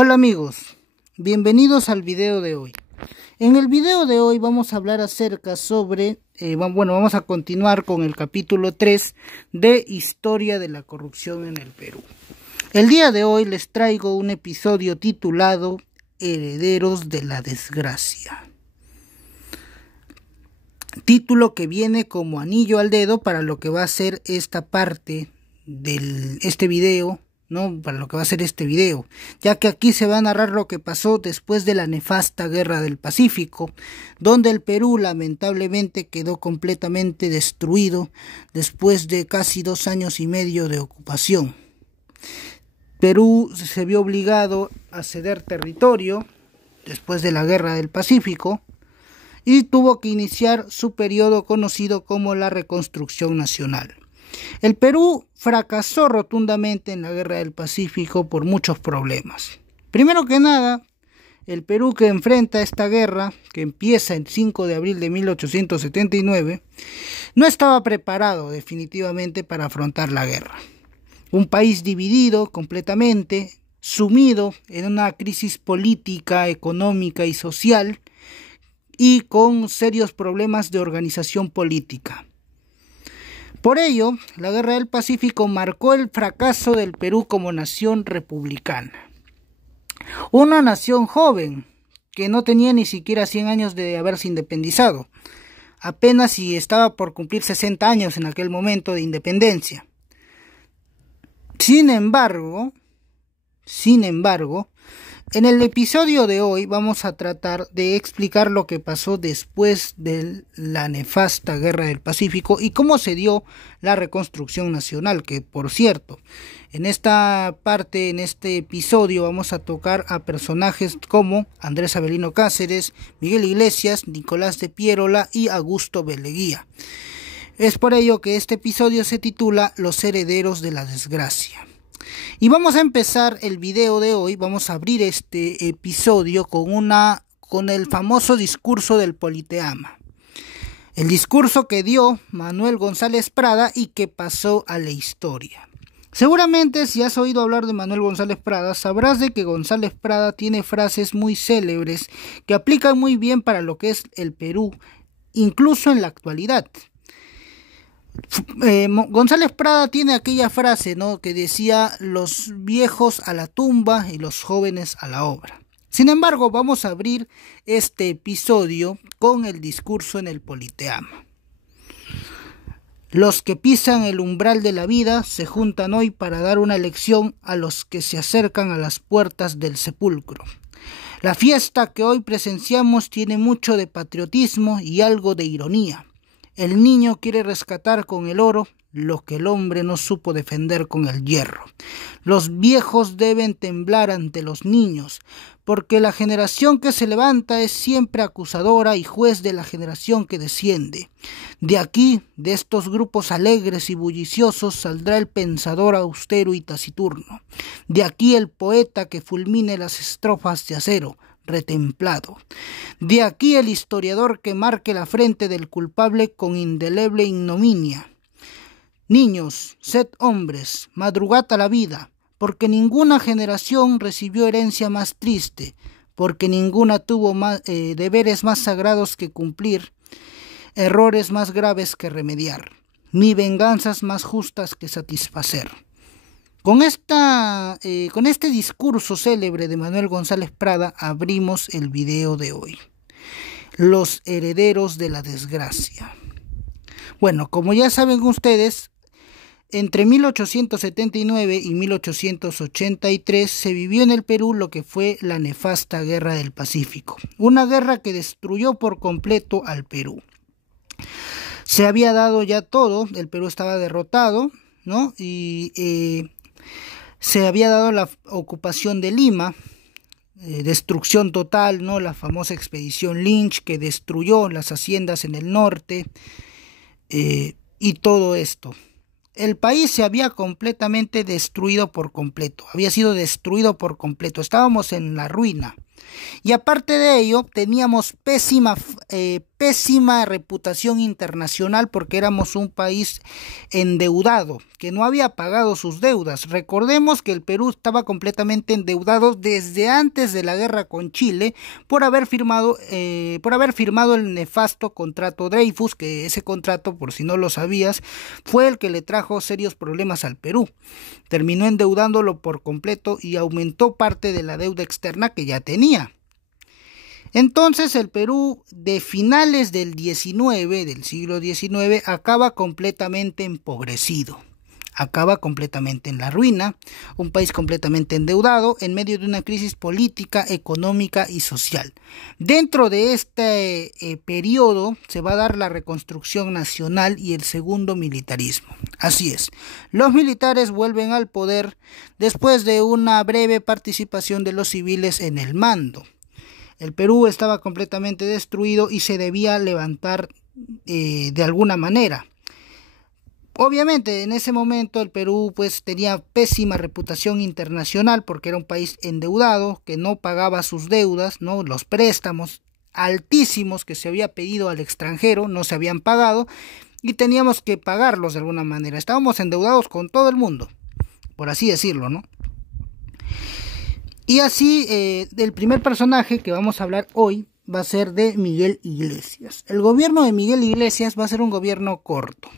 Hola amigos, bienvenidos al video de hoy. En el video de hoy vamos a hablar acerca sobre, vamos a continuar con el capítulo 3 de Historia de la corrupción en el Perú. El día de hoy les traigo un episodio titulado Herederos de la desgracia. Título que viene como anillo al dedo para lo que va a ser esta parte de este video, ¿no? Para lo que va a ser este video, ya que aquí se va a narrar lo que pasó después de la nefasta Guerra del Pacífico, donde el Perú lamentablemente quedó completamente destruido después de casi 2 años y medio de ocupación. Perú se vio obligado a ceder territorio después de la Guerra del Pacífico y tuvo que iniciar su periodo conocido como la Reconstrucción Nacional. El Perú fracasó rotundamente en la Guerra del Pacífico por muchos problemas. Primero que nada, el Perú que enfrenta esta guerra, que empieza el 5 de abril de 1879, no estaba preparado definitivamente para afrontar la guerra. Un país dividido completamente, sumido en una crisis política, económica y social, y con serios problemas de organización política. Por ello, la Guerra del Pacífico marcó el fracaso del Perú como nación republicana. Una nación joven, que no tenía ni siquiera 100 años de haberse independizado, apenas si estaba por cumplir 60 años en aquel momento de independencia. Sin embargo, en el episodio de hoy vamos a tratar de explicar lo que pasó después de la nefasta Guerra del Pacífico y cómo se dio la reconstrucción nacional, que por cierto, en esta parte, en este episodio vamos a tocar a personajes como Andrés Avelino Cáceres, Miguel Iglesias, Nicolás de Piérola y Augusto Beleguía. Es por ello que este episodio se titula Los herederos de la desgracia. Y vamos a empezar el video de hoy, vamos a abrir este episodio con el famoso discurso del Politeama. El discurso que dio Manuel González Prada y que pasó a la historia. Seguramente si has oído hablar de Manuel González Prada, sabrás de que González Prada tiene frases muy célebres que aplican muy bien para lo que es el Perú, incluso en la actualidad. González Prada tiene aquella frase, ¿no?, que decía: los viejos a la tumba y los jóvenes a la obra. Sin embargo, vamos a abrir este episodio con el discurso en el Politeama. Los que pisan el umbral de la vida se juntan hoy para dar una lección a los que se acercan a las puertas del sepulcro. La fiesta que hoy presenciamos tiene mucho de patriotismo y algo de ironía. El niño quiere rescatar con el oro lo que el hombre no supo defender con el hierro. Los viejos deben temblar ante los niños, porque la generación que se levanta es siempre acusadora y juez de la generación que desciende. De aquí, de estos grupos alegres y bulliciosos, saldrá el pensador austero y taciturno. De aquí el poeta que fulmine las estrofas de acero, retemplado. De aquí el historiador que marque la frente del culpable con indeleble ignominia. Niños, sed hombres, madrugad a la vida, porque ninguna generación recibió herencia más triste, porque ninguna tuvo deberes más sagrados que cumplir, errores más graves que remediar, ni venganzas más justas que satisfacer. Con este discurso célebre de Manuel González Prada abrimos el video de hoy. Los herederos de la desgracia. Bueno, como ya saben ustedes, entre 1879 y 1883 se vivió en el Perú lo que fue la nefasta Guerra del Pacífico. Una guerra que destruyó por completo al Perú. Se había dado ya todo, el Perú estaba derrotado, ¿no? Y se había dado la ocupación de Lima, destrucción total, ¿no? La famosa expedición Lynch que destruyó las haciendas en el norte, y todo esto. El país se había completamente destruido por completo, había sido destruido por completo, estábamos en la ruina. Y aparte de ello, teníamos pésima reputación internacional porque éramos un país endeudado, que no había pagado sus deudas. Recordemos que el Perú estaba completamente endeudado desde antes de la guerra con Chile por haber firmado el nefasto contrato Dreyfus, que ese contrato, por si no lo sabías, fue el que le trajo serios problemas al Perú. Terminó endeudándolo por completo y aumentó parte de la deuda externa que ya tenía. Entonces el Perú de finales del siglo XIX, acaba completamente empobrecido, acaba completamente en la ruina, un país completamente endeudado en medio de una crisis política, económica y social. Dentro de este periodo se va a dar la reconstrucción nacional y el segundo militarismo. Así es, los militares vuelven al poder después de una breve participación de los civiles en el mando. El Perú estaba completamente destruido y se debía levantar de alguna manera. Obviamente en ese momento el Perú pues tenía pésima reputación internacional porque era un país endeudado que no pagaba sus deudas, ¿no? Los préstamos altísimos que se había pedido al extranjero no se habían pagado y teníamos que pagarlos de alguna manera. Estábamos endeudados con todo el mundo, por así decirlo, ¿no? Y así, el primer personaje que vamos a hablar hoy va a ser de Miguel Iglesias. El gobierno de Miguel Iglesias va a ser un gobierno corto.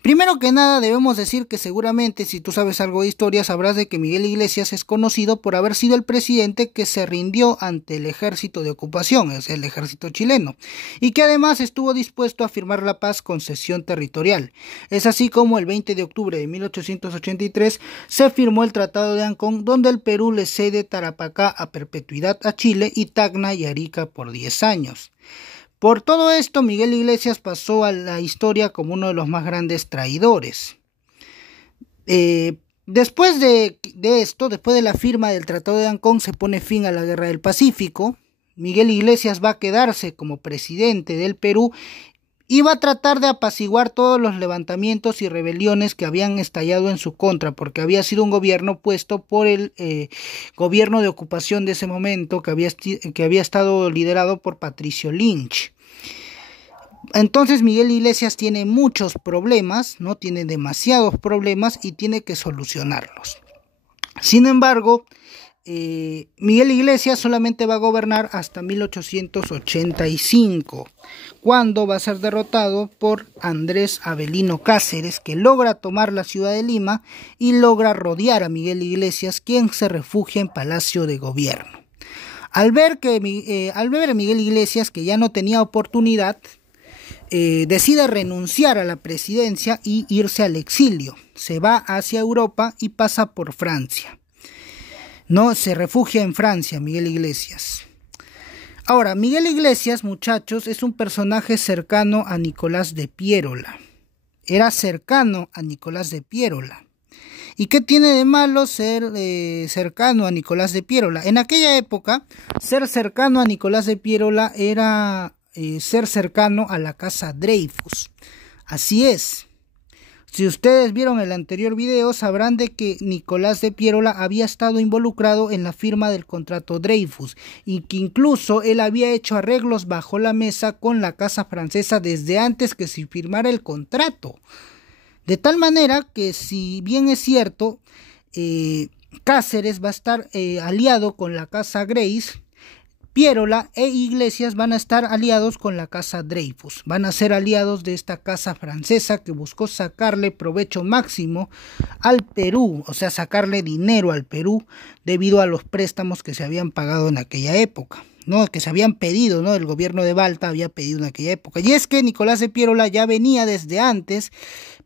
Primero que nada debemos decir que seguramente si tú sabes algo de historia sabrás de que Miguel Iglesias es conocido por haber sido el presidente que se rindió ante el ejército de ocupación, es el ejército chileno, y que además estuvo dispuesto a firmar la paz con cesión territorial. Es así como el 20 de octubre de 1883 se firmó el Tratado de Ancón, donde el Perú le cede Tarapacá a perpetuidad a Chile y Tacna y Arica por 10 años. Por todo esto, Miguel Iglesias pasó a la historia como uno de los más grandes traidores. Después de esto, después de la firma del Tratado de Ancón, se pone fin a la Guerra del Pacífico. Miguel Iglesias va a quedarse como presidente del Perú y va a tratar de apaciguar todos los levantamientos y rebeliones que habían estallado en su contra, porque había sido un gobierno puesto por el gobierno de ocupación de ese momento, que había estado liderado por Patricio Lynch. Entonces Miguel Iglesias tiene muchos problemas, ¿no? Tiene demasiados problemas y tiene que solucionarlos. Sin embargo, Miguel Iglesias solamente va a gobernar hasta 1885, cuando va a ser derrotado por Andrés Avelino Cáceres, que logra tomar la ciudad de Lima y logra rodear a Miguel Iglesias, quien se refugia en Palacio de Gobierno. Al ver a Miguel Iglesias que ya no tenía oportunidad, decide renunciar a la presidencia y irse al exilio. Se va hacia Europa y pasa por Francia. No, se refugia en Francia Miguel Iglesias. Ahora, Miguel Iglesias, muchachos, es un personaje cercano a Nicolás de Piérola. Era cercano a Nicolás de Piérola. ¿Y qué tiene de malo ser cercano a Nicolás de Piérola? En aquella época, ser cercano a Nicolás de Piérola era ser cercano a la casa Dreyfus. Así es. Si ustedes vieron el anterior video, sabrán de que Nicolás de Piérola había estado involucrado en la firma del contrato Dreyfus y que incluso él había hecho arreglos bajo la mesa con la casa francesa desde antes que se firmara el contrato. De tal manera que, si bien es cierto, Cáceres va a estar aliado con la casa Grace, Piérola e Iglesias van a estar aliados con la casa Dreyfus, van a ser aliados de esta casa francesa que buscó sacarle provecho máximo al Perú, o sea, sacarle dinero al Perú debido a los préstamos que se habían pagado en aquella época, ¿no? Que se habían pedido, ¿no? El gobierno de Balta había pedido en aquella época. Y es que Nicolás de Piérola ya venía desde antes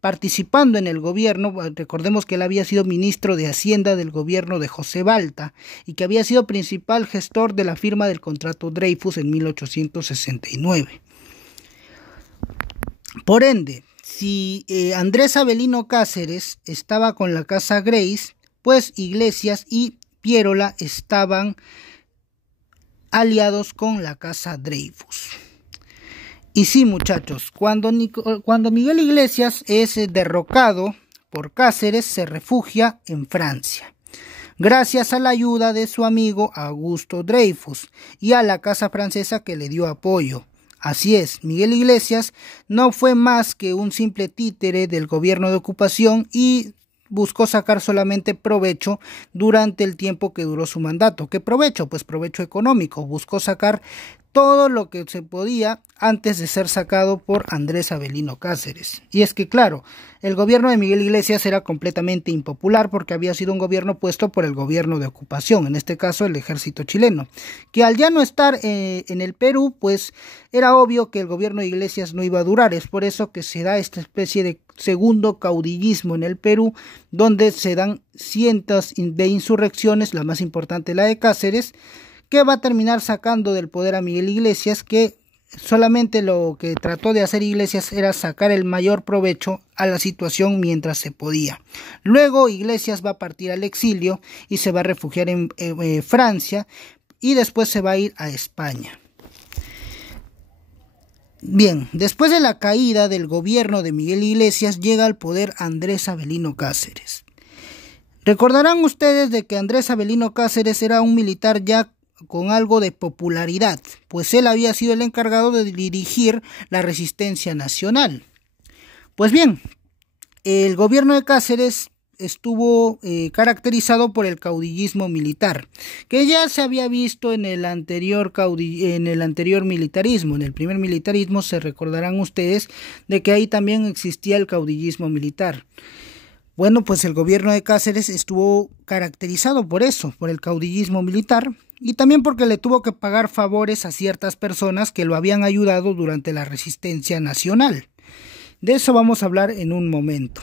participando en el gobierno. Recordemos que él había sido ministro de Hacienda del gobierno de José Balta y que había sido principal gestor de la firma del contrato Dreyfus en 1869. Por ende, si Andrés Avelino Cáceres estaba con la casa Grace, pues Iglesias y Piérola estaban aliados con la casa Dreyfus. Y sí, muchachos, cuando Miguel Iglesias es derrocado por Cáceres, se refugia en Francia, gracias a la ayuda de su amigo Augusto Dreyfus y a la casa francesa que le dio apoyo. Así es, Miguel Iglesias no fue más que un simple títere del gobierno de ocupación y buscó sacar solamente provecho durante el tiempo que duró su mandato. ¿Qué provecho? Pues provecho económico. Buscó sacar todo lo que se podía antes de ser sacado por Andrés Avelino Cáceres. Y es que, claro, el gobierno de Miguel Iglesias era completamente impopular porque había sido un gobierno puesto por el gobierno de ocupación, en este caso el ejército chileno, que al ya no estar en el Perú, pues era obvio que el gobierno de Iglesias no iba a durar. Es por eso que se da esta especie de segundo caudillismo en el Perú, donde se dan cientos de insurrecciones, la más importante la de Cáceres, que va a terminar sacando del poder a Miguel Iglesias, que solamente lo que trató de hacer Iglesias era sacar el mayor provecho a la situación mientras se podía. Luego Iglesias va a partir al exilio y se va a refugiar en Francia y después se va a ir a España. Bien, después de la caída del gobierno de Miguel Iglesias llega al poder Andrés Avelino Cáceres. Recordarán ustedes de que Andrés Avelino Cáceres era un militar ya con algo de popularidad, pues él había sido el encargado de dirigir la resistencia nacional. Pues bien, el gobierno de Cáceres estuvo caracterizado por el caudillismo militar, que ya se había visto en el anterior militarismo. En el primer militarismo se recordarán ustedes de que ahí también existía el caudillismo militar. Bueno, pues el gobierno de Cáceres estuvo caracterizado por eso, por el caudillismo militar, y también porque le tuvo que pagar favores a ciertas personas que lo habían ayudado durante la resistencia nacional. De eso vamos a hablar en un momento.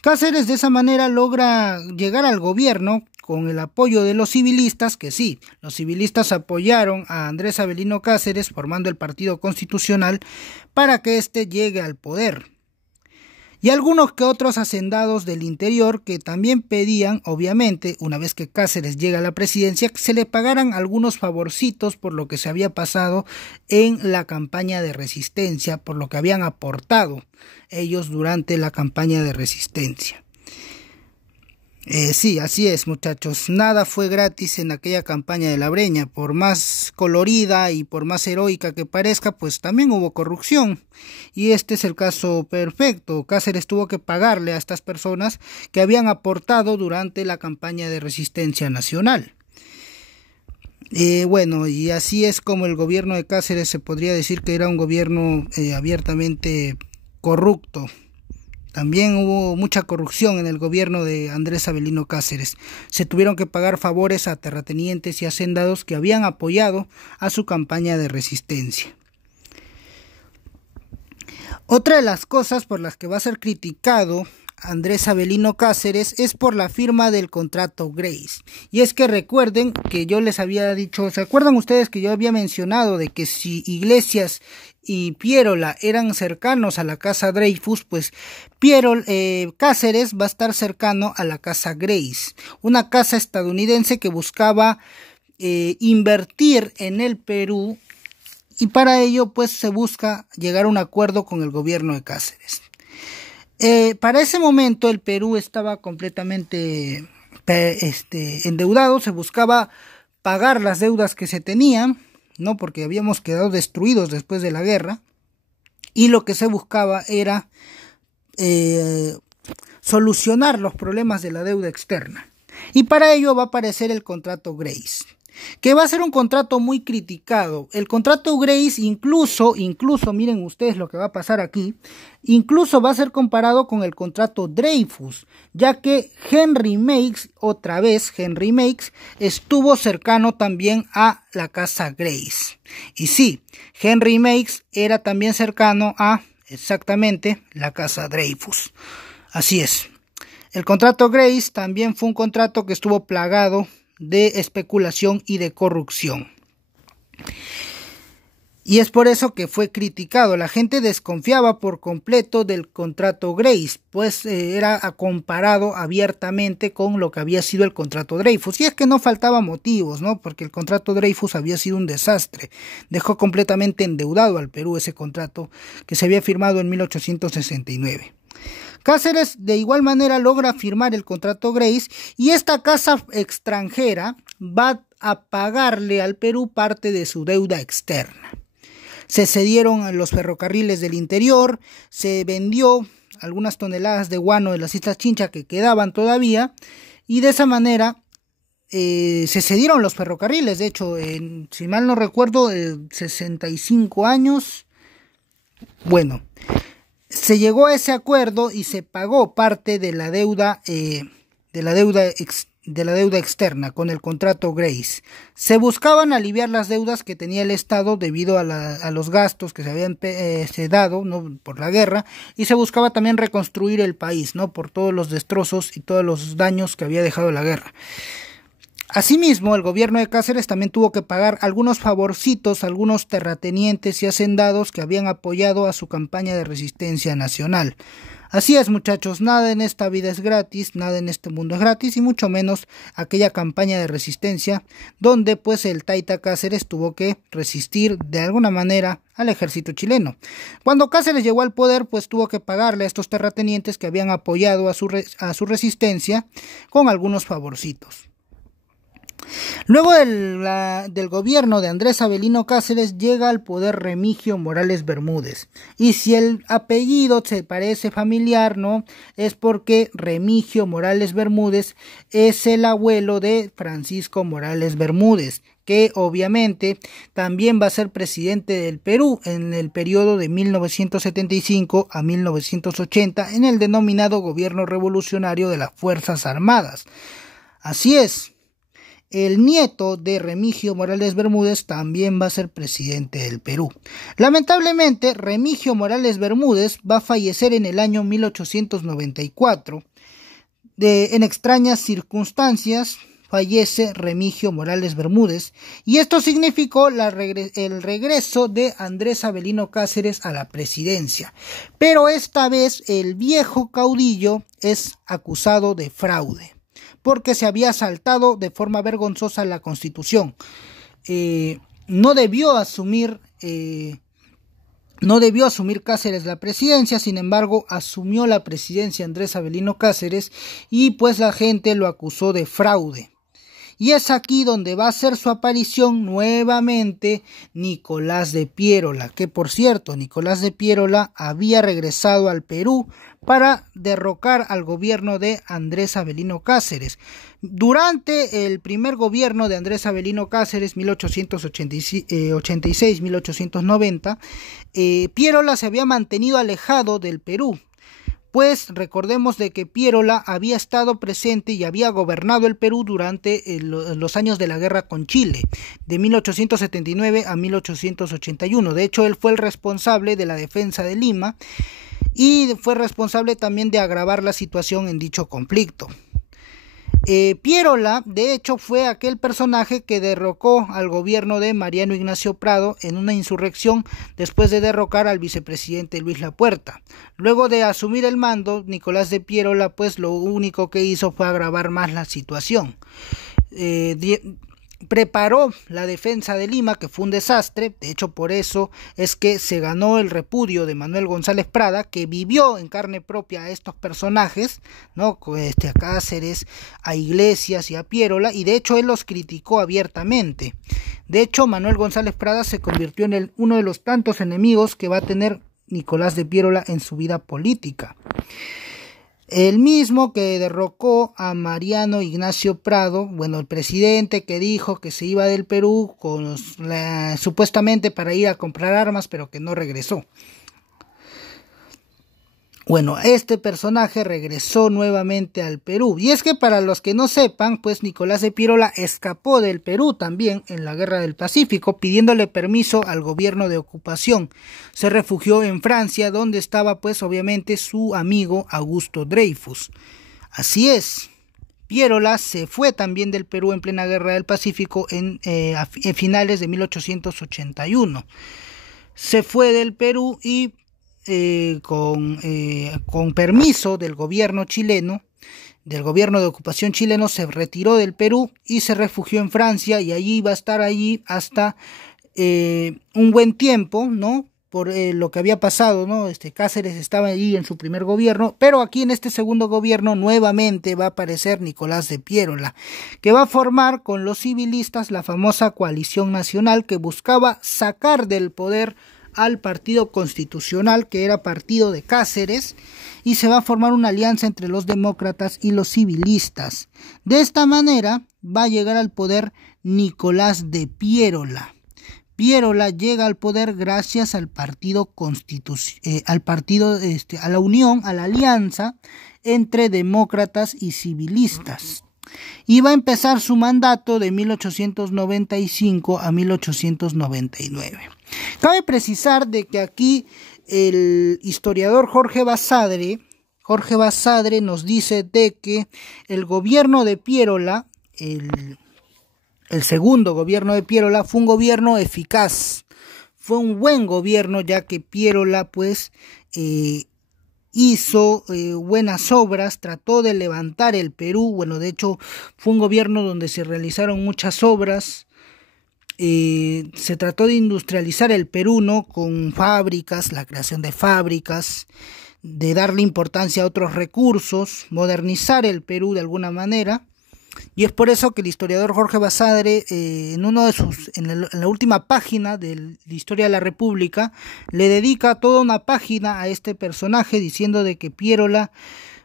Cáceres de esa manera logra llegar al gobierno con el apoyo de los civilistas, que sí, los civilistas apoyaron a Andrés Avelino Cáceres formando el Partido Constitucional para que éste llegue al poder. Y algunos que otros hacendados del interior que también pedían, obviamente, una vez que Cáceres llega a la presidencia, que se le pagaran algunos favorcitos por lo que se había pasado en la campaña de resistencia, por lo que habían aportado ellos durante la campaña de resistencia. Sí, así es, muchachos, nada fue gratis en aquella campaña de la Breña. Por más colorida y por más heroica que parezca, pues también hubo corrupción, y este es el caso perfecto. Cáceres tuvo que pagarle a estas personas que habían aportado durante la campaña de resistencia nacional. Bueno, y así es como el gobierno de Cáceres se podría decir que era un gobierno abiertamente corrupto. También hubo mucha corrupción en el gobierno de Andrés Avelino Cáceres. Se tuvieron que pagar favores a terratenientes y hacendados que habían apoyado a su campaña de resistencia. Otra de las cosas por las que va a ser criticado Andrés Avelino Cáceres es por la firma del contrato Grace. Y es que recuerden que yo les había dicho, ¿se acuerdan ustedes que yo había mencionado de que si Iglesias y Pierola eran cercanos a la casa Dreyfus, pues Cáceres va a estar cercano a la casa Grace, una casa estadounidense que buscaba invertir en el Perú, y para ello pues se busca llegar a un acuerdo con el gobierno de Cáceres. Para ese momento el Perú estaba completamente endeudado, se buscaba pagar las deudas que se tenían, ¿no? Porque habíamos quedado destruidos después de la guerra, y lo que se buscaba era solucionar los problemas de la deuda externa. Y para ello va a aparecer el contrato Grace, que va a ser un contrato muy criticado. El contrato Grace incluso, miren ustedes lo que va a pasar aquí, incluso va a ser comparado con el contrato Dreyfus, ya que Henry Meiggs estuvo cercano también a la casa Grace. Y sí, Henry Meiggs era también cercano a exactamente la casa Dreyfus. Así es. El contrato Grace también fue un contrato que estuvo plagado de especulación y de corrupción. Y es por eso que fue criticado. La gente desconfiaba por completo del contrato Grace, pues era comparado abiertamente con lo que había sido el contrato Dreyfus. Y es que no faltaba motivos, ¿no? Porque el contrato Dreyfus había sido un desastre. Dejó completamente endeudado al Perú ese contrato que se había firmado en 1869. Cáceres de igual manera logra firmar el contrato Grace, y esta casa extranjera va a pagarle al Perú parte de su deuda externa. Se cedieron los ferrocarriles del interior, se vendió algunas toneladas de guano de las Islas Chincha que quedaban todavía, y de esa manera se cedieron los ferrocarriles. De hecho, si mal no recuerdo, 65 años, bueno, se llegó a ese acuerdo y se pagó parte de la deuda externa con el contrato Grace. Se buscaban aliviar las deudas que tenía el Estado debido a los gastos que se habían dado, ¿no?, por la guerra, y se buscaba también reconstruir el país, ¿no?, por todos los destrozos y todos los daños que había dejado la guerra. Asimismo, el gobierno de Cáceres también tuvo que pagar algunos favorcitos a algunos terratenientes y hacendados que habían apoyado a su campaña de resistencia nacional. Así es, muchachos, nada en esta vida es gratis, nada en este mundo es gratis, y mucho menos aquella campaña de resistencia donde pues el Taita Cáceres tuvo que resistir de alguna manera al ejército chileno. Cuando Cáceres llegó al poder, pues tuvo que pagarle a estos terratenientes que habían apoyado a su resistencia con algunos favorcitos. Luego del gobierno de Andrés Avelino Cáceres llega al poder Remigio Morales Bermúdez. Y si el apellido se parece familiar, ¿no?, es porque Remigio Morales Bermúdez es el abuelo de Francisco Morales Bermúdez, que obviamente también va a ser presidente del Perú en el periodo de 1975 a 1980 en el denominado Gobierno Revolucionario de las Fuerzas Armadas. Así es. El nieto de Remigio Morales Bermúdez también va a ser presidente del Perú. Lamentablemente, Remigio Morales Bermúdez va a fallecer en el año 1894. En extrañas circunstancias, fallece Remigio Morales Bermúdez, y esto significó el regreso de Andrés Avelino Cáceres a la presidencia. Pero esta vez el viejo caudillo es acusado de fraude, porque se había saltado de forma vergonzosa la Constitución. No debió asumir Cáceres la presidencia, sin embargo, asumió la presidencia Andrés Avelino Cáceres y pues la gente lo acusó de fraude. Y es aquí donde va a hacer su aparición nuevamente Nicolás de Piérola, que por cierto, Nicolás de Piérola había regresado al Perú para derrocar al gobierno de Andrés Avelino Cáceres. Durante el primer gobierno de Andrés Avelino Cáceres, 1886-1890, Piérola se había mantenido alejado del Perú. Pues recordemos de que Piérola había estado presente y había gobernado el Perú durante los años de la guerra con Chile, de 1879 a 1881. De hecho, él fue el responsable de la defensa de Lima y fue responsable también de agravar la situación en dicho conflicto. Piérola, de hecho, fue aquel personaje que derrocó al gobierno de Mariano Ignacio Prado en una insurrección después de derrocar al vicepresidente Luis Lapuerta. Luego de asumir el mando, Nicolás de Piérola, pues lo único que hizo fue agravar más la situación. Preparó la defensa de Lima, que fue un desastre. De hecho, por eso es que se ganó el repudio de Manuel González Prada, que vivió en carne propia a estos personajes, ¿no?, a Cáceres, a Iglesias y a Piérola, y de hecho él los criticó abiertamente. De hecho, Manuel González Prada se convirtió en uno de los tantos enemigos que va a tener Nicolás de Piérola en su vida política. El mismo que derrocó a Mariano Ignacio Prado, bueno, el presidente que dijo que se iba del Perú supuestamente para ir a comprar armas, pero que no regresó. Bueno, este personaje regresó nuevamente al Perú. Y es que para los que no sepan, pues Nicolás de Piérola escapó del Perú también en la Guerra del Pacífico, pidiéndole permiso al gobierno de ocupación. Se refugió en Francia, donde estaba pues obviamente su amigo Augusto Dreyfus. Así es, Piérola se fue también del Perú en plena Guerra del Pacífico en finales de 1881. Se fue del Perú y con permiso del gobierno chileno, del gobierno de ocupación chileno, se retiró del Perú y se refugió en Francia, y allí va a estar allí hasta un buen tiempo, ¿no?, por lo que había pasado, ¿no? Cáceres estaba allí en su primer gobierno, pero aquí en este segundo gobierno nuevamente va a aparecer Nicolás de Piérola, que va a formar con los civilistas la famosa coalición nacional que buscaba sacar del poder al Partido Constitucional, que era partido de Cáceres, y se va a formar una alianza entre los demócratas y los civilistas. De esta manera va a llegar al poder Nicolás de Piérola. Piérola llega al poder gracias al partido a la unión, a la alianza entre demócratas y civilistas. Y va a empezar su mandato de 1895 a 1899. Cabe precisar de que aquí el historiador Jorge Basadre nos dice de que el gobierno de Piérola, el segundo gobierno de Piérola, fue un gobierno eficaz, fue un buen gobierno, ya que Piérola pues hizo buenas obras, trató de levantar el Perú. Bueno, de hecho fue un gobierno donde se realizaron muchas obras, se trató de industrializar el Perú, ¿no? Con fábricas, la creación de fábricas, de darle importancia a otros recursos, modernizar el Perú de alguna manera. Y es por eso que el historiador Jorge Basadre, en la última página de la Historia de la República, le dedica toda una página a este personaje, diciendo de que Piérola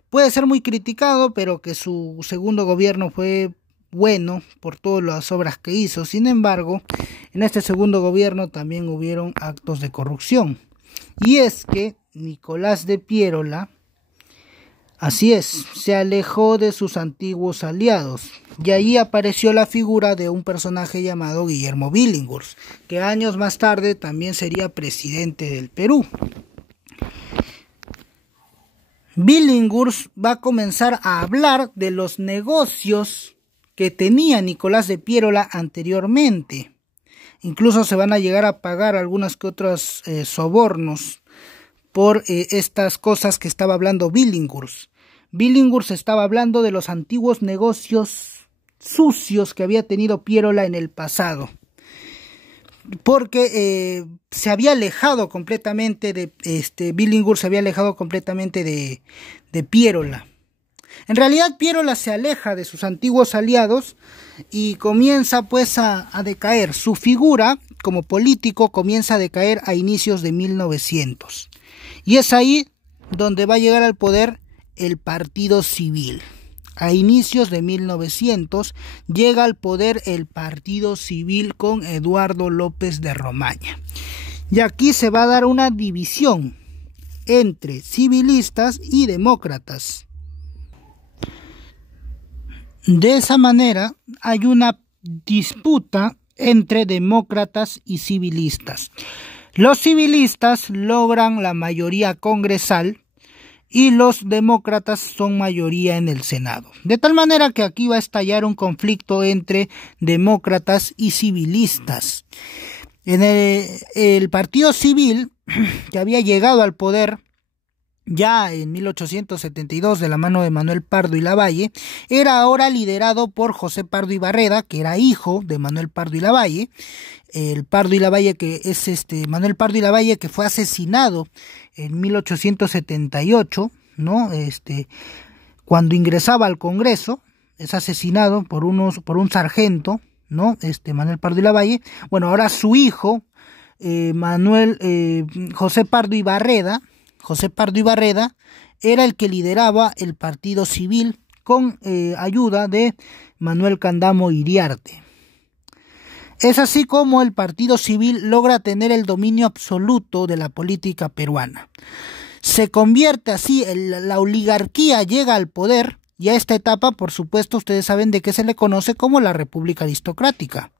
puede ser muy criticado, pero que su segundo gobierno fue bueno por todas las obras que hizo. Sin embargo, en este segundo gobierno también hubieron actos de corrupción. Y es que Nicolás de Piérola, así es, se alejó de sus antiguos aliados, y ahí apareció la figura de un personaje llamado Guillermo Billinghurst, que años más tarde también sería presidente del Perú. Billinghurst va a comenzar a hablar de los negocios que tenía Nicolás de Piérola anteriormente. Incluso se van a llegar a pagar algunas que otras sobornos por estas cosas que estaba hablando Billinghurst. Billinghurst estaba hablando de los antiguos negocios sucios que había tenido Piérola en el pasado, porque se había alejado completamente de Billinghurst se había alejado completamente de Piérola. En realidad Piérola se aleja de sus antiguos aliados y comienza pues a decaer. Su figura como político comienza a decaer a inicios de 1900. Y es ahí donde va a llegar al poder el Partido Civil. A inicios de 1900 llega al poder el Partido Civil con Eduardo López de Romaña. Y aquí se va a dar una división entre civilistas y demócratas. De esa manera hay una disputa entre demócratas y civilistas. Los civilistas logran la mayoría congresal y los demócratas son mayoría en el Senado. De tal manera que aquí va a estallar un conflicto entre demócratas y civilistas. En el Partido Civil, que había llegado al poder ya en 1872 de la mano de Manuel Pardo y Lavalle, era ahora liderado por José Pardo y Barreda, que era hijo de Manuel Pardo y Lavalle. El Pardo y Lavalle que es Manuel Pardo y Lavalle, que fue asesinado en 1878, ¿no? Cuando ingresaba al Congreso, es asesinado por un sargento, ¿no? Manuel Pardo y Lavalle. Bueno, ahora su hijo, José Pardo y Barreda, era el que lideraba el Partido Civil con ayuda de Manuel Candamo Iriarte. Es así como el Partido Civil logra tener el dominio absoluto de la política peruana. Se convierte así, la oligarquía llega al poder, y a esta etapa, por supuesto, ustedes saben de qué se le conoce como la República Aristocrática.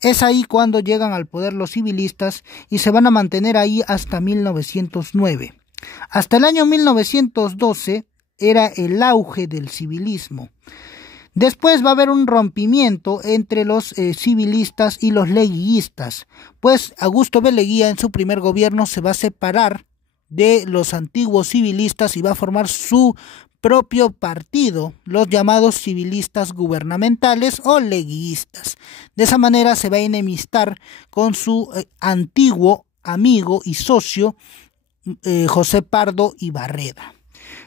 Es ahí cuando llegan al poder los civilistas y se van a mantener ahí hasta 1909. Hasta el año 1912 era el auge del civilismo. Después va a haber un rompimiento entre los civilistas y los leguistas, pues Augusto B. Leguía en su primer gobierno se va a separar de los antiguos civilistas y va a formar su propio partido, los llamados civilistas gubernamentales o leguistas. De esa manera se va a enemistar con su antiguo amigo y socio José Pardo y Barreda.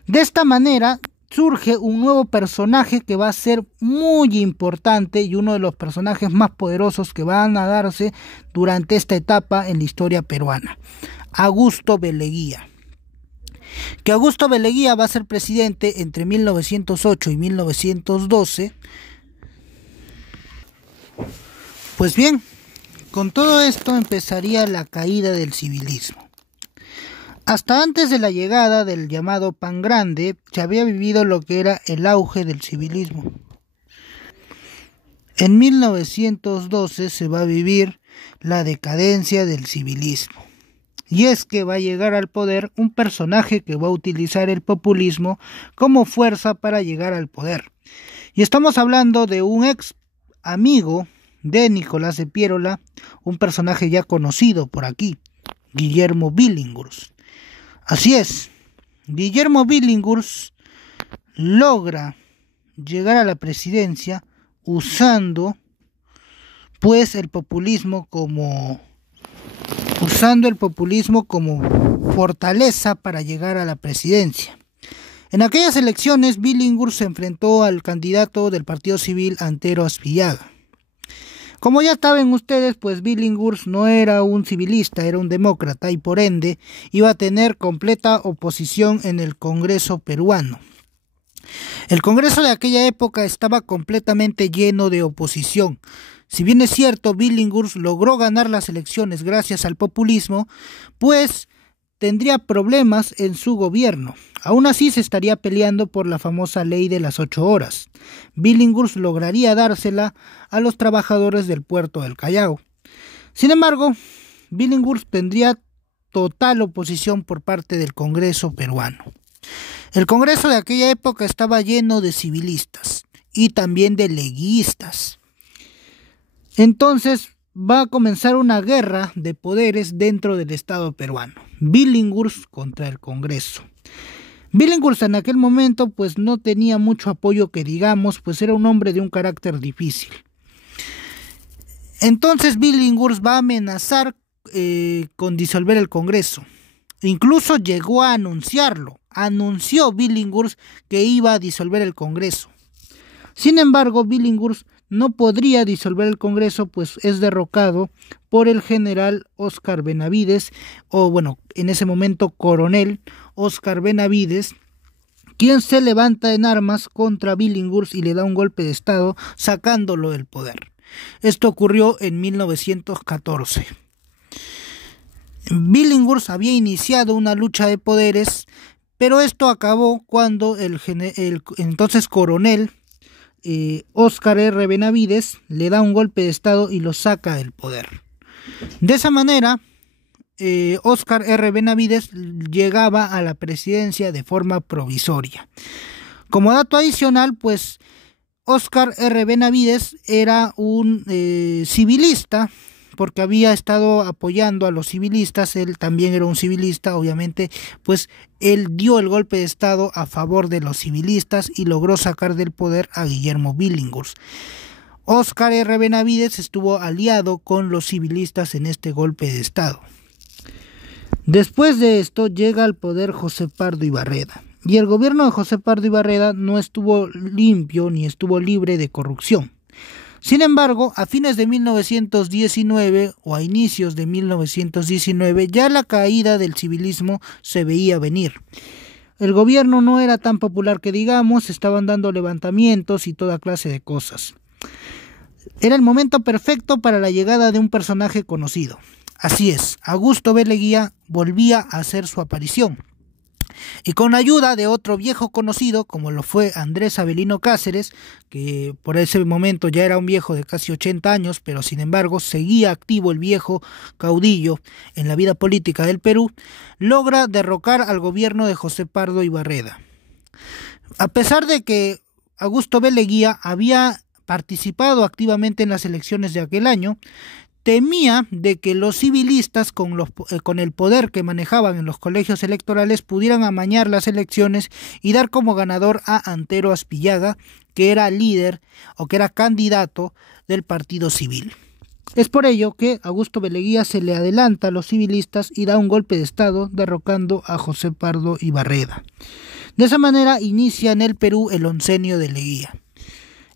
De esta manera surge un nuevo personaje que va a ser muy importante y uno de los personajes más poderosos que van a darse durante esta etapa en la historia peruana, Augusto B. Leguía. Que Augusto B. Leguía va a ser presidente entre 1908 y 1912. Pues bien, con todo esto empezaría la caída del civilismo. Hasta antes de la llegada del llamado Pan Grande, se había vivido lo que era el auge del civilismo. En 1912 se va a vivir la decadencia del civilismo. Y es que va a llegar al poder un personaje que va a utilizar el populismo como fuerza para llegar al poder. Y estamos hablando de un ex amigo de Nicolás de Piérola, un personaje ya conocido por aquí, Guillermo Billinghurst. Así es, Guillermo Billinghurst logra llegar a la presidencia usando pues el populismo como fortaleza para llegar a la presidencia. En aquellas elecciones Billinghurst se enfrentó al candidato del Partido Civil, Antero Aspillaga. Como ya saben ustedes, pues Billinghurst no era un civilista, era un demócrata y por ende iba a tener completa oposición en el Congreso peruano. El Congreso de aquella época estaba completamente lleno de oposición. Si bien es cierto, Billinghurst logró ganar las elecciones gracias al populismo, pues tendría problemas en su gobierno. Aún así se estaría peleando por la famosa ley de las 8 horas. Billinghurst lograría dársela a los trabajadores del puerto del Callao. Sin embargo, Billinghurst tendría total oposición por parte del Congreso peruano. El Congreso de aquella época estaba lleno de civilistas y también de leguistas. Entonces va a comenzar una guerra de poderes dentro del Estado peruano. Billinghurst contra el Congreso. Billinghurst en aquel momento pues no tenía mucho apoyo que digamos, pues era un hombre de un carácter difícil. Entonces Billinghurst va a amenazar con disolver el Congreso. Incluso llegó a anunciarlo. Anunció Billinghurst que iba a disolver el Congreso. Sin embargo, Billinghurst no podría disolver el Congreso, pues es derrocado por el general Óscar Benavides, o bueno, en ese momento coronel Óscar Benavides, quien se levanta en armas contra Billinghurst y le da un golpe de estado, sacándolo del poder. Esto ocurrió en 1914. Billinghurst había iniciado una lucha de poderes, pero esto acabó cuando el entonces coronel Óscar R. Benavides le da un golpe de estado y lo saca del poder. De esa manera, Óscar R. Benavides llegaba a la presidencia de forma provisoria. Como dato adicional, pues Óscar R. Benavides era un civilista, porque había estado apoyando a los civilistas. Él también era un civilista, obviamente, pues él dio el golpe de estado a favor de los civilistas y logró sacar del poder a Guillermo Billinghurst. Óscar R. Benavides estuvo aliado con los civilistas en este golpe de estado. Después de esto llega al poder José Pardo Ibarreda, y el gobierno de José Pardo Ibarreda no estuvo limpio ni estuvo libre de corrupción. Sin embargo, a fines de 1919 o a inicios de 1919 ya la caída del civilismo se veía venir. El gobierno no era tan popular que digamos, estaban dando levantamientos y toda clase de cosas. Era el momento perfecto para la llegada de un personaje conocido. Así es, Augusto B. Leguía volvía a hacer su aparición. Y con ayuda de otro viejo conocido, como lo fue Andrés Avelino Cáceres, que por ese momento ya era un viejo de casi 80 años, pero sin embargo seguía activo el viejo caudillo en la vida política del Perú, logra derrocar al gobierno de José Pardo Ibarreda. A pesar de que Augusto B. Leguía había participado activamente en las elecciones de aquel año, temía de que los civilistas con el poder que manejaban en los colegios electorales pudieran amañar las elecciones y dar como ganador a Antero Aspillaga, que era líder o que era candidato del Partido Civil. Es por ello que Augusto B. Leguía se le adelanta a los civilistas y da un golpe de estado derrocando a José Pardo y Barreda. De esa manera inicia en el Perú el oncenio de Leguía.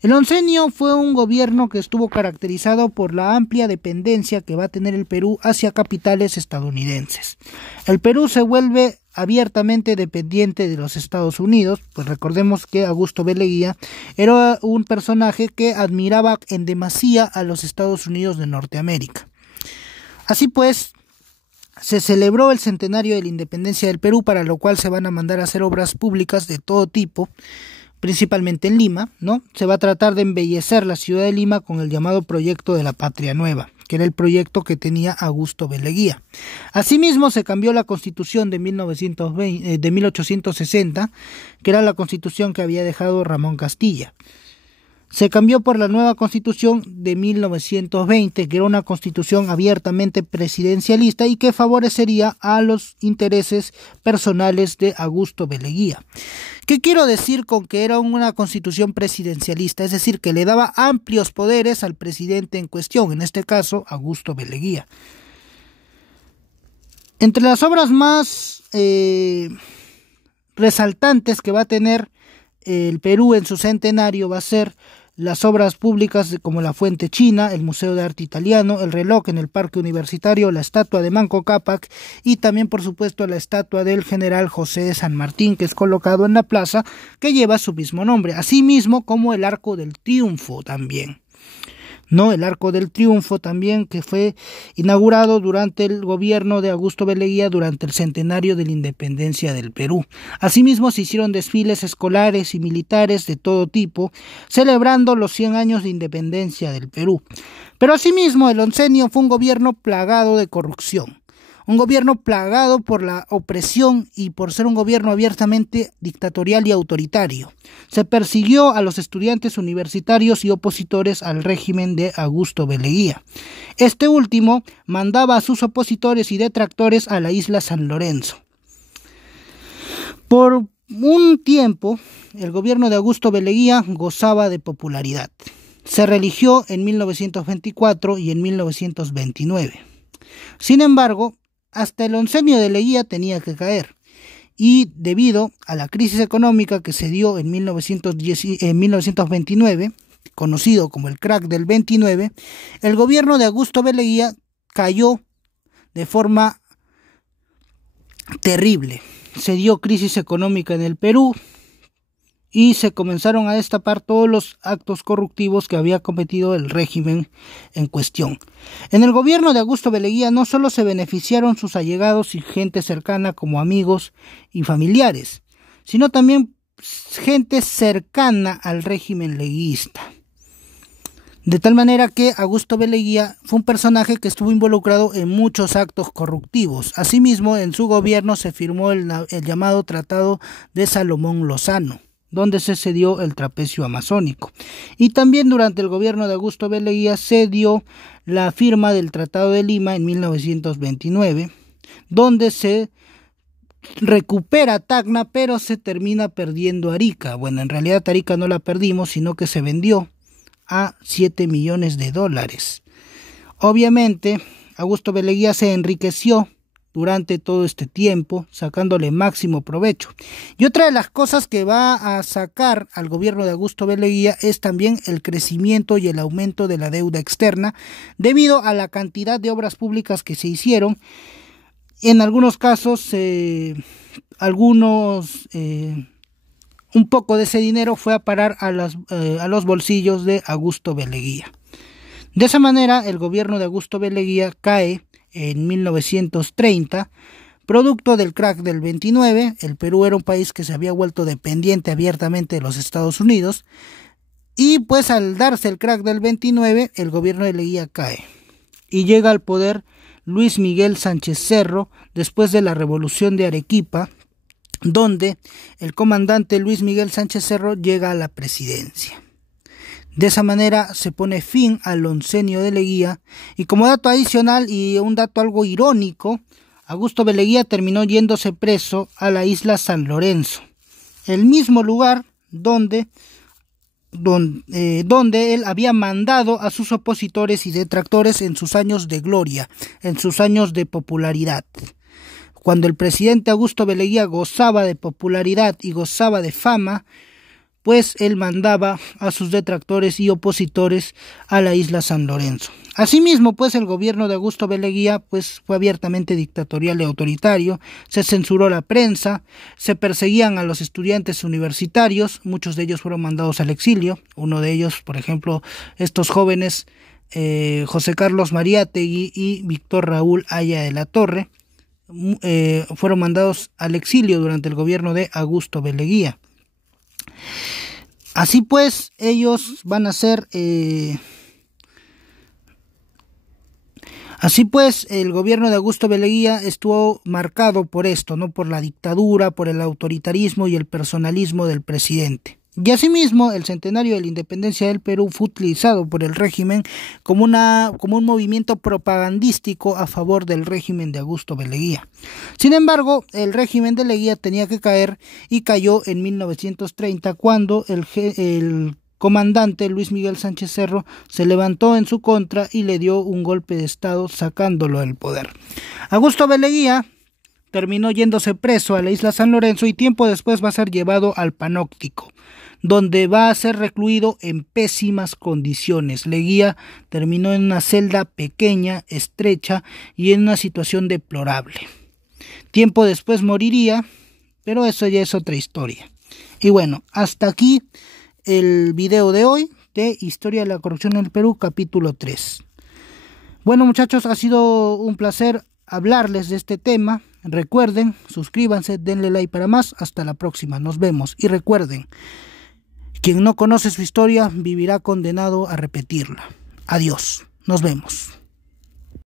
El oncenio fue un gobierno que estuvo caracterizado por la amplia dependencia que va a tener el Perú hacia capitales estadounidenses. El Perú se vuelve abiertamente dependiente de los Estados Unidos, pues recordemos que Augusto B. Leguía era un personaje que admiraba en demasía a los Estados Unidos de Norteamérica. Así pues, se celebró el centenario de la independencia del Perú, para lo cual se van a mandar a hacer obras públicas de todo tipo, principalmente en Lima, ¿no? Se va a tratar de embellecer la ciudad de Lima con el llamado Proyecto de la Patria Nueva, que era el proyecto que tenía Augusto B. Leguía. Asimismo, se cambió la Constitución de 1860, que era la Constitución que había dejado Ramón Castilla. Se cambió por la nueva Constitución de 1920, que era una constitución abiertamente presidencialista y que favorecería a los intereses personales de Augusto B. Leguía. ¿Qué quiero decir con que era una constitución presidencialista? Es decir, que le daba amplios poderes al presidente en cuestión, en este caso Augusto B. Leguía. Entre las obras más resaltantes que va a tener el Perú en su centenario va a ser las obras públicas como la Fuente China, el Museo de Arte Italiano, el reloj en el Parque Universitario, la estatua de Manco Cápac y también, por supuesto, la estatua del general José de San Martín, que es colocado en la plaza que lleva su mismo nombre, asimismo como el Arco del Triunfo también. ¿No? El Arco del Triunfo también, que fue inaugurado durante el gobierno de Augusto B. Leguía durante el centenario de la independencia del Perú. Asimismo, se hicieron desfiles escolares y militares de todo tipo, celebrando los 100 años de independencia del Perú. Pero asimismo, el oncenio fue un gobierno plagado de corrupción. Un gobierno plagado por la opresión y por ser un gobierno abiertamente dictatorial y autoritario. Se persiguió a los estudiantes universitarios y opositores al régimen de Augusto B. Leguía. Este último mandaba a sus opositores y detractores a la isla San Lorenzo. Por un tiempo, el gobierno de Augusto B. Leguía gozaba de popularidad. Se reeligió en 1924 y en 1929. Sin embargo, hasta el oncenio de Leguía tenía que caer, y debido a la crisis económica que se dio en 1929, conocido como el crack del 29, el gobierno de Augusto B. Leguía cayó de forma terrible. Se dio crisis económica en el Perú y se comenzaron a destapar todos los actos corruptivos que había cometido el régimen en cuestión. En el gobierno de Augusto B. Leguía no solo se beneficiaron sus allegados y gente cercana como amigos y familiares, sino también gente cercana al régimen leguista. De tal manera que Augusto B. Leguía fue un personaje que estuvo involucrado en muchos actos corruptivos. Asimismo, en su gobierno se firmó el llamado Tratado de Salomón Lozano, donde se cedió el trapecio amazónico. Y también durante el gobierno de Augusto B. Leguía se dio la firma del Tratado de Lima en 1929, donde se recupera Tacna, pero se termina perdiendo Arica. Bueno, en realidad Arica no la perdimos, sino que se vendió a $7 millones. Obviamente, Augusto B. Leguía se enriqueció durante todo este tiempo, sacándole máximo provecho. Y otra de las cosas que va a sacar al gobierno de Augusto B. Leguía es también el crecimiento y el aumento de la deuda externa, debido a la cantidad de obras públicas que se hicieron. En algunos casos, un poco de ese dinero fue a parar a los bolsillos de Augusto B. Leguía. De esa manera, el gobierno de Augusto B. Leguía cae en 1930, producto del crack del 29. El Perú era un país que se había vuelto dependiente abiertamente de los Estados Unidos, y pues al darse el crack del 29, el gobierno de Leguía cae y llega al poder Luis Miguel Sánchez Cerro después de la Revolución de Arequipa, donde el comandante Luis Miguel Sánchez Cerro llega a la presidencia. De esa manera se pone fin al oncenio de Leguía, y como dato adicional y un dato algo irónico, Augusto B. Leguía terminó yéndose preso a la isla San Lorenzo, el mismo lugar donde donde él había mandado a sus opositores y detractores en sus años de gloria, en sus años de popularidad. Cuando el presidente Augusto B. Leguía gozaba de popularidad y gozaba de fama, pues él mandaba a sus detractores y opositores a la isla San Lorenzo. Asimismo, pues el gobierno de Augusto B. Leguía pues fue abiertamente dictatorial y autoritario, se censuró la prensa, se perseguían a los estudiantes universitarios, muchos de ellos fueron mandados al exilio, uno de ellos, por ejemplo, estos jóvenes José Carlos Mariátegui y Víctor Raúl Haya de la Torre, fueron mandados al exilio durante el gobierno de Augusto B. Leguía. Así pues, ellos van a ser... Así pues, el gobierno de Augusto B. Leguía estuvo marcado por esto, ¿no? Por la dictadura, por el autoritarismo y el personalismo del presidente. Y asimismo, el centenario de la independencia del Perú fue utilizado por el régimen como un movimiento propagandístico a favor del régimen de Augusto B. Leguía. Sin embargo, el régimen de Leguía tenía que caer y cayó en 1930 cuando el comandante Luis Miguel Sánchez Cerro se levantó en su contra y le dio un golpe de estado sacándolo del poder. Augusto B. Leguía terminó yéndose preso a la isla San Lorenzo y tiempo después va a ser llevado al Panóptico, donde va a ser recluido en pésimas condiciones. Leguía terminó en una celda pequeña, estrecha y en una situación deplorable. Tiempo después moriría, pero eso ya es otra historia. Y bueno, hasta aquí el video de hoy de Historia de la Corrupción en el Perú, capítulo 3. Bueno, muchachos, ha sido un placer hablarles de este tema. Recuerden, suscríbanse, denle like para más. Hasta la próxima, nos vemos. Y recuerden, quien no conoce su historia vivirá condenado a repetirla. Adiós, nos vemos.